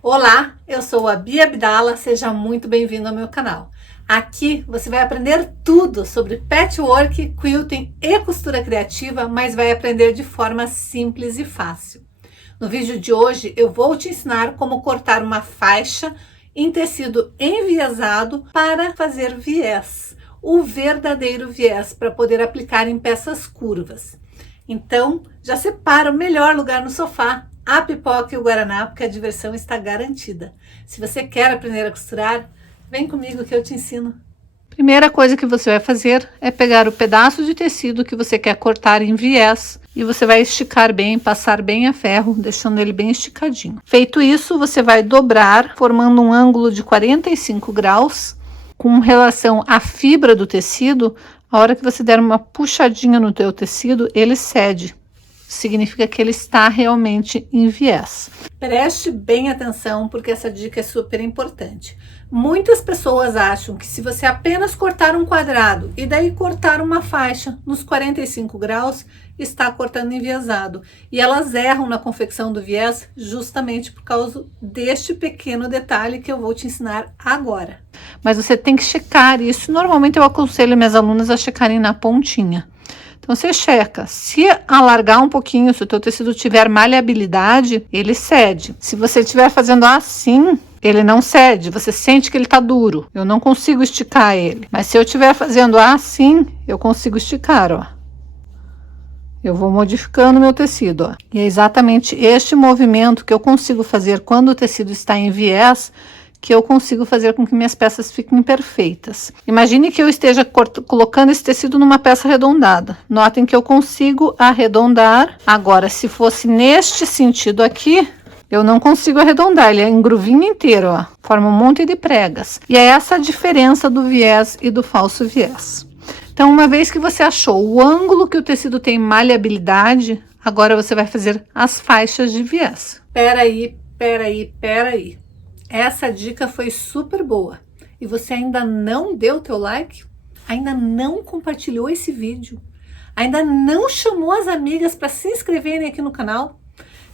Olá, eu sou a Bia Abdala, seja muito bem-vindo ao meu canal. Aqui você vai aprender tudo sobre patchwork, quilting e costura criativa, mas vai aprender de forma simples e fácil. No vídeo de hoje eu vou te ensinar como cortar uma faixa em tecido enviesado para fazer viés, o verdadeiro viés para poder aplicar em peças curvas. Então, já separa o melhor lugar no sofá, a pipoca e o guaraná, porque a diversão está garantida. Se você quer aprender a costurar, vem comigo que eu te ensino. Primeira coisa que você vai fazer é pegar o pedaço de tecido que você quer cortar em viés e você vai esticar bem, passar bem a ferro, deixando ele bem esticadinho. Feito isso, você vai dobrar, formando um ângulo de 45 graus, com relação à fibra do tecido. A hora que você der uma puxadinha no teu tecido, ele cede. Significa que ele está realmente em viés. Preste bem atenção, porque essa dica é super importante. Muitas pessoas acham que se você apenas cortar um quadrado e daí cortar uma faixa nos 45 graus, está cortando enviesado. E elas erram na confecção do viés justamente por causa deste pequeno detalhe que eu vou te ensinar agora. Mas você tem que checar isso. Normalmente eu aconselho minhas alunas a checarem na pontinha. Então, você checa, se alargar um pouquinho, se o teu tecido tiver maleabilidade, ele cede. Se você estiver fazendo assim, ele não cede, você sente que ele tá duro. Eu não consigo esticar ele. Mas se eu estiver fazendo assim, eu consigo esticar, ó. Eu vou modificando meu tecido, ó. E é exatamente este movimento que eu consigo fazer quando o tecido está em viés, que eu consigo fazer com que minhas peças fiquem perfeitas. Imagine que eu esteja colocando esse tecido numa peça arredondada. Notem que eu consigo arredondar. Agora, se fosse neste sentido aqui, eu não consigo arredondar, ele é em gruvinho inteiro, ó. Forma um monte de pregas. E é essa a diferença do viés e do falso viés. Então, uma vez que você achou o ângulo que o tecido tem maleabilidade, agora você vai fazer as faixas de viés. Peraí. Essa dica foi super boa. E você ainda não deu teu like? Ainda não compartilhou esse vídeo? Ainda não chamou as amigas para se inscreverem aqui no canal?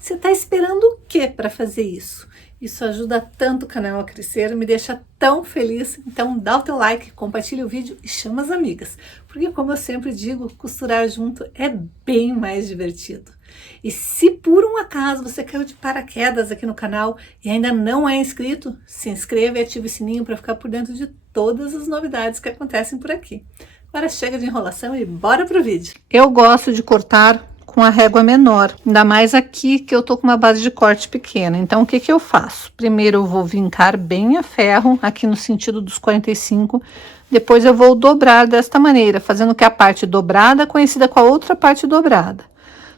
Você está esperando o que para fazer isso? Isso ajuda tanto o canal a crescer, me deixa tão feliz. Então dá o teu like, compartilha o vídeo e chama as amigas. Porque como eu sempre digo, costurar junto é bem mais divertido. E se por um acaso você caiu de paraquedas aqui no canal e ainda não é inscrito, se inscreva e ative o sininho para ficar por dentro de todas as novidades que acontecem por aqui. Agora chega de enrolação e bora pro vídeo. Eu gosto de cortar com a régua menor, ainda mais aqui que eu tô com uma base de corte pequena. Então o que que eu faço? Primeiro eu vou vincar bem a ferro aqui no sentido dos 45, depois eu vou dobrar desta maneira, fazendo que a parte dobrada coincida com a outra parte dobrada.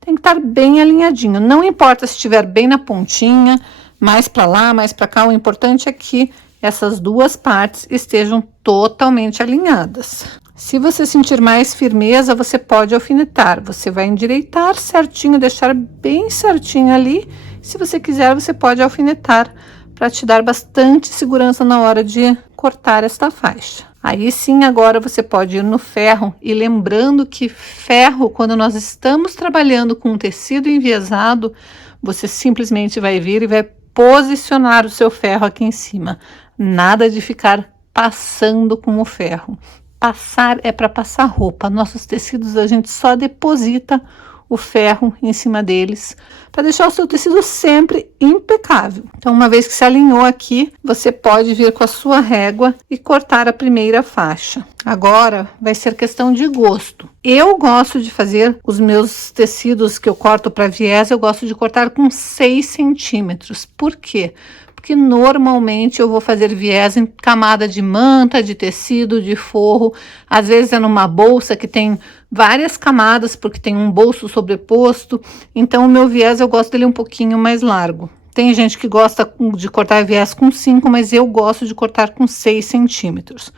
Tem que estar bem alinhadinho, não importa se estiver bem na pontinha, mais para lá, mais para cá, o importante é que essas duas partes estejam totalmente alinhadas. Se você sentir mais firmeza, você pode alfinetar, você vai endireitar certinho, deixar bem certinho ali. Se você quiser, você pode alfinetar para te dar bastante segurança na hora de cortar esta faixa. Aí sim, agora você pode ir no ferro, e lembrando que ferro, quando nós estamos trabalhando com um tecido enviesado, você simplesmente vai vir e vai posicionar o seu ferro aqui em cima. Nada de ficar passando com o ferro. Passar é para passar roupa. Nossos tecidos a gente só deposita o ferro em cima deles para deixar o seu tecido sempre impecável. Então, uma vez que se alinhou aqui, você pode vir com a sua régua e cortar a primeira faixa. Agora vai ser questão de gosto. Eu gosto de fazer os meus tecidos que eu corto para viés, eu gosto de cortar com 6 centímetros. Por quê? Porque normalmente eu vou fazer viés em camada de manta, de tecido, de forro. Às vezes é numa bolsa que tem várias camadas, porque tem um bolso sobreposto. Então o meu viés eu gosto dele um pouquinho mais largo. Tem gente que gosta de cortar viés com 5, mas eu gosto de cortar com 6 centímetros.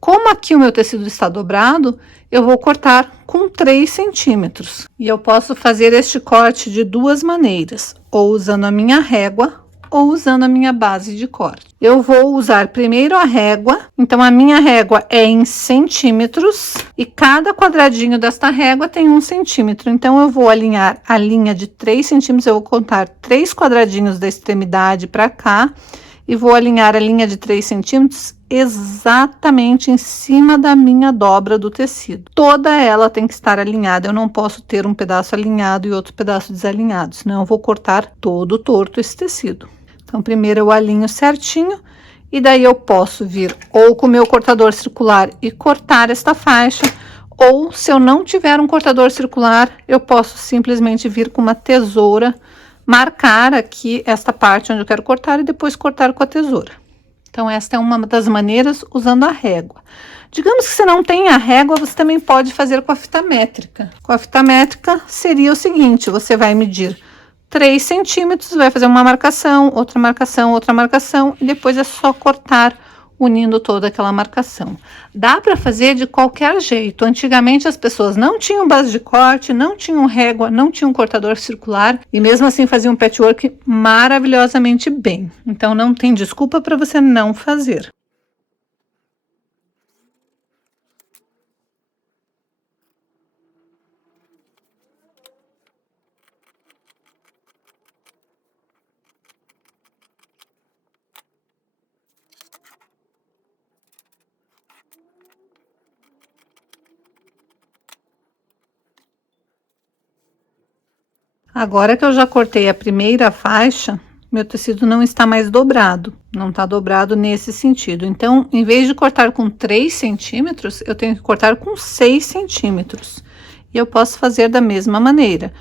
Como aqui o meu tecido está dobrado, eu vou cortar com 3 centímetros. E eu posso fazer este corte de duas maneiras, ou usando a minha régua, ou usando a minha base de corte. Eu vou usar primeiro a régua, então a minha régua é em centímetros e cada quadradinho desta régua tem 1 centímetro. Então eu vou alinhar a linha de 3 centímetros, eu vou contar 3 quadradinhos da extremidade para cá e vou alinhar a linha de 3 centímetros exatamente em cima da minha dobra do tecido. Toda ela tem que estar alinhada, eu não posso ter um pedaço alinhado e outro pedaço desalinhado, senão eu vou cortar todo torto esse tecido. Então, primeiro eu alinho certinho e daí eu posso vir ou com o meu cortador circular e cortar esta faixa, ou se eu não tiver um cortador circular, eu posso simplesmente vir com uma tesoura, marcar aqui esta parte onde eu quero cortar e depois cortar com a tesoura. Então, esta é uma das maneiras usando a régua. Digamos que você não tem a régua, você também pode fazer com a fita métrica. Com a fita métrica seria o seguinte, você vai medir 3 centímetros, vai fazer uma marcação, outra marcação, e depois é só cortar unindo toda aquela marcação. Dá para fazer de qualquer jeito. Antigamente as pessoas não tinham base de corte, não tinham régua, não tinham cortador circular e mesmo assim faziam patchwork maravilhosamente bem. Então não tem desculpa para você não fazer. Agora que eu já cortei a primeira faixa, meu tecido não está mais dobrado, não está dobrado nesse sentido. Então, em vez de cortar com 3 centímetros, eu tenho que cortar com 6 centímetros. E eu posso fazer da mesma maneira,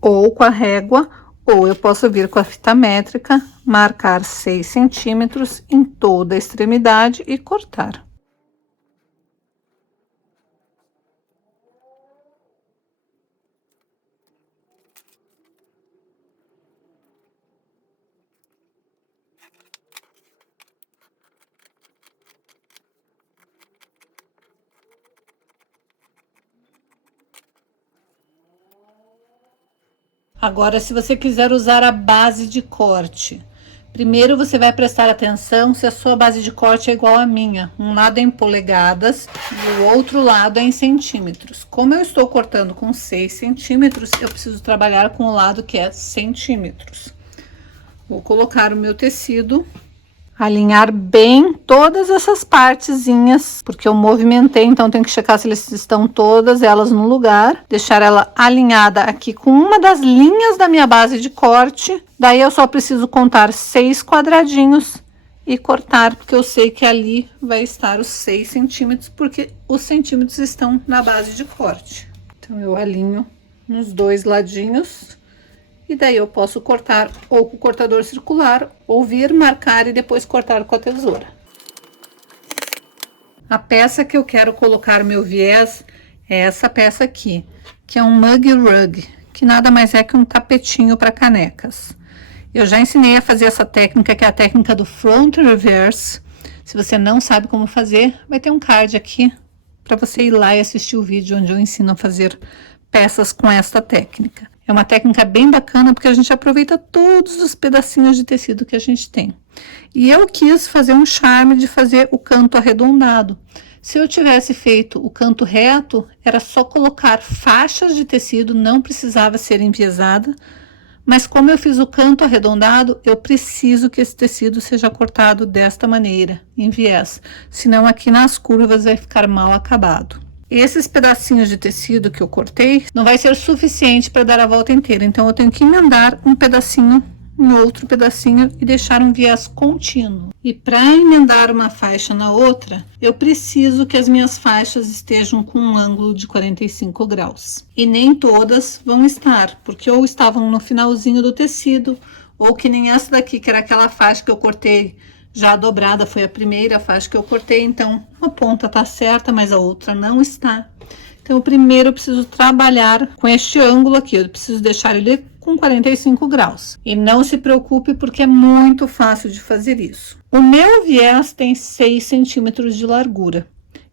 ou com a régua, ou eu posso vir com a fita métrica, marcar 6 centímetros em toda a extremidade e cortar. Agora, se você quiser usar a base de corte, primeiro você vai prestar atenção se a sua base de corte é igual à minha. Um lado é em polegadas e o outro lado é em centímetros. Como eu estou cortando com 6 centímetros, eu preciso trabalhar com o lado que é centímetros. Vou colocar o meu tecido, alinhar bem todas essas partezinhas, porque eu movimentei, então tem que checar se eles estão todas elas no lugar, deixar ela alinhada aqui com uma das linhas da minha base de corte. Daí eu só preciso contar 6 quadradinhos e cortar, porque eu sei que ali vai estar os 6 centímetros, porque os centímetros estão na base de corte. Então eu alinho nos dois ladinhos. E daí eu posso cortar ou com o cortador circular, ou vir marcar e depois cortar com a tesoura. A peça que eu quero colocar meu viés é essa peça aqui, que é um mug rug, que nada mais é que um tapetinho para canecas. Eu já ensinei a fazer essa técnica, que é a técnica do front reverse. Se você não sabe como fazer, vai ter um card aqui para você ir lá e assistir o vídeo onde eu ensino a fazer peças com esta técnica. É uma técnica bem bacana porque a gente aproveita todos os pedacinhos de tecido que a gente tem. E eu quis fazer um charme de fazer o canto arredondado. Se eu tivesse feito o canto reto, era só colocar faixas de tecido, não precisava ser enviesada. Mas como eu fiz o canto arredondado, eu preciso que esse tecido seja cortado desta maneira, em viés. Senão aqui nas curvas vai ficar mal acabado. Esses pedacinhos de tecido que eu cortei não vai ser suficiente para dar a volta inteira, então eu tenho que emendar um pedacinho em outro pedacinho e deixar um viés contínuo. E para emendar uma faixa na outra, eu preciso que as minhas faixas estejam com um ângulo de 45 graus. E nem todas vão estar, porque ou estavam no finalzinho do tecido, ou que nem essa daqui, que era aquela faixa que eu cortei já dobrada, foi a primeira faixa que eu cortei, então uma ponta tá certa, mas a outra não está. Então, primeiro eu preciso trabalhar com este ângulo aqui, eu preciso deixar ele com 45 graus. E não se preocupe, porque é muito fácil de fazer isso. O meu viés tem 6 centímetros de largura,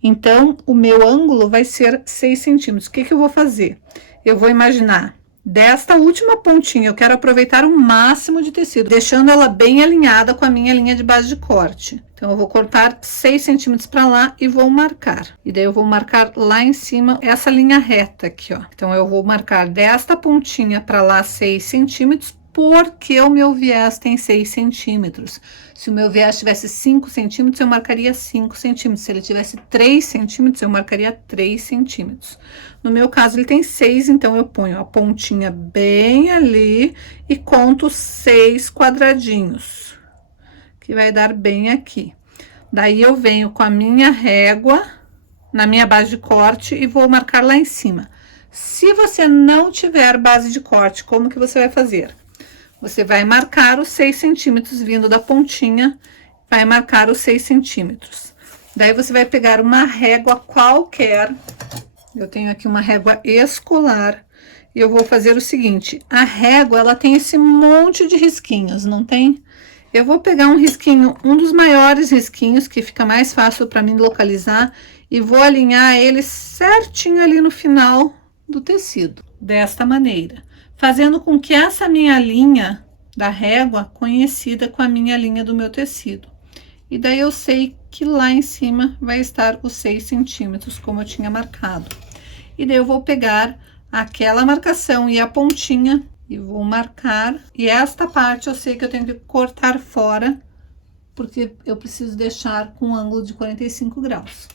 então o meu ângulo vai ser 6 centímetros. O que que eu vou fazer? Eu vou imaginar desta última pontinha, eu quero aproveitar o máximo de tecido, deixando ela bem alinhada com a minha linha de base de corte. Então, eu vou cortar 6 centímetros para lá e vou marcar. E daí, eu vou marcar lá em cima essa linha reta aqui, ó. Então, eu vou marcar desta pontinha para lá 6 centímetros, porque o meu viés tem 6 centímetros. Se o meu viés tivesse 5 centímetros, eu marcaria 5 centímetros. Se ele tivesse 3 centímetros, eu marcaria 3 centímetros. No meu caso, ele tem 6, então eu ponho a pontinha bem ali e conto 6 quadradinhos, que vai dar bem aqui. Daí, eu venho com a minha régua na minha base de corte e vou marcar lá em cima. Se você não tiver base de corte, como que você vai fazer? Você vai marcar os 6 centímetros vindo da pontinha, vai marcar os 6 centímetros. Daí, você vai pegar uma régua qualquer. Eu tenho aqui uma régua escolar. E eu vou fazer o seguinte, a régua, ela tem esse monte de risquinhos, não tem? Eu vou pegar um risquinho, um dos maiores risquinhos, que fica mais fácil para mim localizar, e vou alinhar ele certinho ali no final do tecido, desta maneira. Fazendo com que essa minha linha da régua coincida com a minha linha do meu tecido. E daí, eu sei que lá em cima vai estar os 6 centímetros, como eu tinha marcado. E daí, eu vou pegar aquela marcação e a pontinha e vou marcar. E esta parte eu sei que eu tenho que cortar fora, porque eu preciso deixar com um ângulo de 45 graus.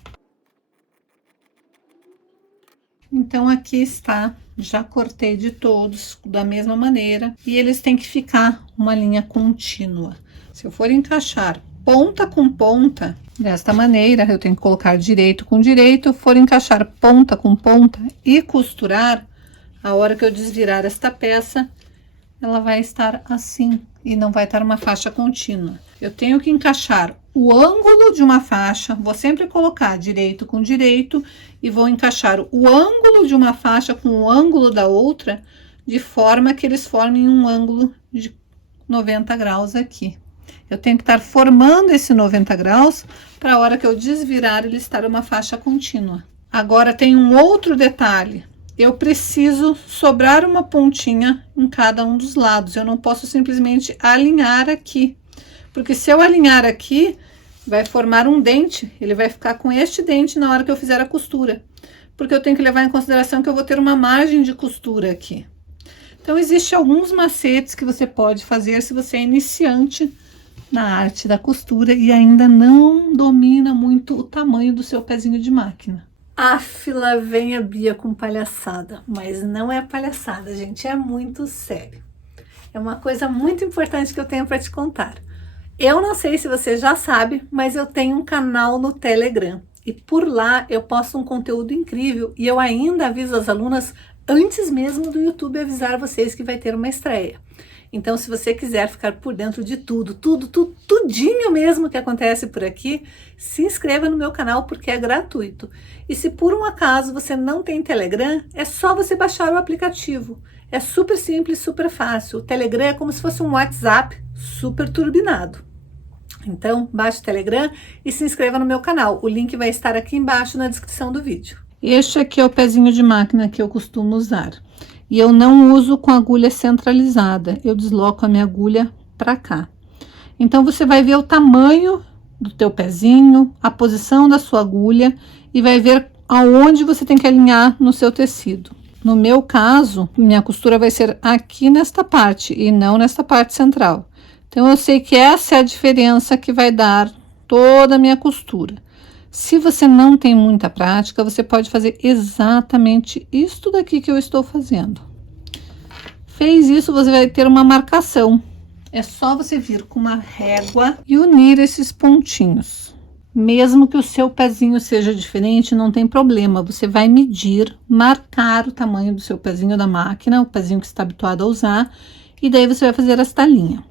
Então, aqui está, já cortei de todos da mesma maneira, e eles têm que ficar uma linha contínua. Se eu for encaixar ponta com ponta, desta maneira, eu tenho que colocar direito com direito, for encaixar ponta com ponta e costurar, a hora que eu desvirar esta peça, ela vai estar assim, e não vai estar uma faixa contínua. Eu tenho que encaixar o ângulo de uma faixa, vou sempre colocar direito com direito, e vou encaixar o ângulo de uma faixa com o ângulo da outra, de forma que eles formem um ângulo de 90 graus aqui. Eu tenho que estar formando esse 90 graus, para a hora que eu desvirar, ele estar uma faixa contínua. Agora, tem um outro detalhe. Eu preciso sobrar uma pontinha em cada um dos lados. Eu não posso simplesmente alinhar aqui. Porque se eu alinhar aqui, vai formar um dente. Ele vai ficar com este dente na hora que eu fizer a costura. Porque eu tenho que levar em consideração que eu vou ter uma margem de costura aqui. Então, existem alguns macetes que você pode fazer se você é iniciante na arte da costura e ainda não domina muito o tamanho do seu pezinho de máquina. Aff, lá vem a Bia com palhaçada, mas não é palhaçada, gente, é muito sério. É uma coisa muito importante que eu tenho para te contar. Eu não sei se você já sabe, mas eu tenho um canal no Telegram. E por lá eu posto um conteúdo incrível e eu ainda aviso as alunas antes mesmo do YouTube avisar vocês que vai ter uma estreia. Então, se você quiser ficar por dentro de tudinho mesmo que acontece por aqui, se inscreva no meu canal porque é gratuito. E se por um acaso você não tem Telegram, é só você baixar o aplicativo. É super simples, super fácil. O Telegram é como se fosse um WhatsApp super turbinado. Então, baixe o Telegram e se inscreva no meu canal. O link vai estar aqui embaixo na descrição do vídeo. Este aqui é o pezinho de máquina que eu costumo usar. E eu não uso com agulha centralizada, eu desloco a minha agulha para cá. Então, você vai ver o tamanho do teu pezinho, a posição da sua agulha e vai ver aonde você tem que alinhar no seu tecido. No meu caso, minha costura vai ser aqui nesta parte e não nesta parte central. Então, eu sei que essa é a diferença que vai dar toda a minha costura. Se você não tem muita prática, você pode fazer exatamente isto daqui que eu estou fazendo. Fez isso, você vai ter uma marcação. É só você vir com uma régua e unir esses pontinhos. Mesmo que o seu pezinho seja diferente, não tem problema. Você vai medir, marcar o tamanho do seu pezinho da máquina, o pezinho que você está habituado a usar, e daí você vai fazer esta linha.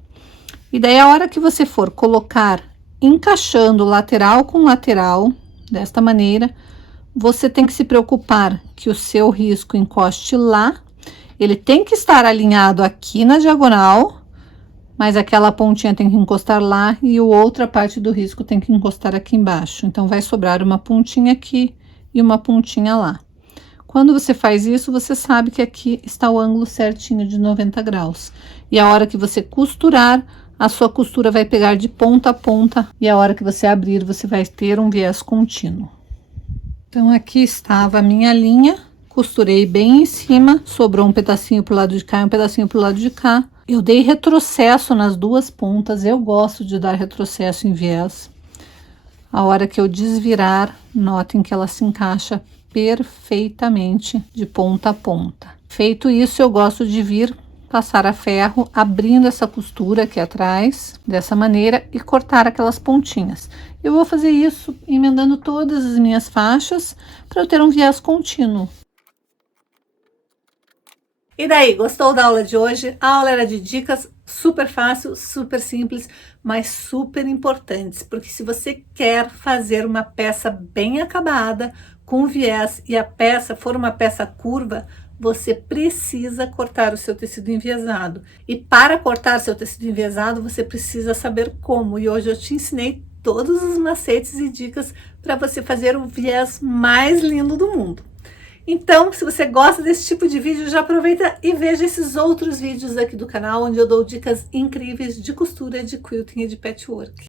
E daí, a hora que você for colocar encaixando lateral com lateral, desta maneira, você tem que se preocupar que o seu risco encoste lá, ele tem que estar alinhado aqui na diagonal, mas aquela pontinha tem que encostar lá e a outra parte do risco tem que encostar aqui embaixo. Então, vai sobrar uma pontinha aqui e uma pontinha lá. Quando você faz isso, você sabe que aqui está o ângulo certinho de 90 graus. E a hora que você costurar, a sua costura vai pegar de ponta a ponta, e a hora que você abrir, você vai ter um viés contínuo. Então, aqui estava a minha linha, costurei bem em cima, sobrou um pedacinho pro lado de cá e um pedacinho pro lado de cá. Eu dei retrocesso nas duas pontas, eu gosto de dar retrocesso em viés. A hora que eu desvirar, notem que ela se encaixa perfeitamente de ponta a ponta. Feito isso, eu gosto de vir passar a ferro, abrindo essa costura aqui atrás, dessa maneira, e cortar aquelas pontinhas. Eu vou fazer isso emendando todas as minhas faixas, para eu ter um viés contínuo. E daí, gostou da aula de hoje? A aula era de dicas super fácil, super simples, mas super importantes, porque se você quer fazer uma peça bem acabada, com viés, e a peça for uma peça curva, você precisa cortar o seu tecido enviesado. E para cortar seu tecido enviesado, você precisa saber como. E hoje eu te ensinei todos os macetes e dicas para você fazer o viés mais lindo do mundo. Então, se você gosta desse tipo de vídeo, já aproveita e veja esses outros vídeos aqui do canal, onde eu dou dicas incríveis de costura, de quilting e de patchwork.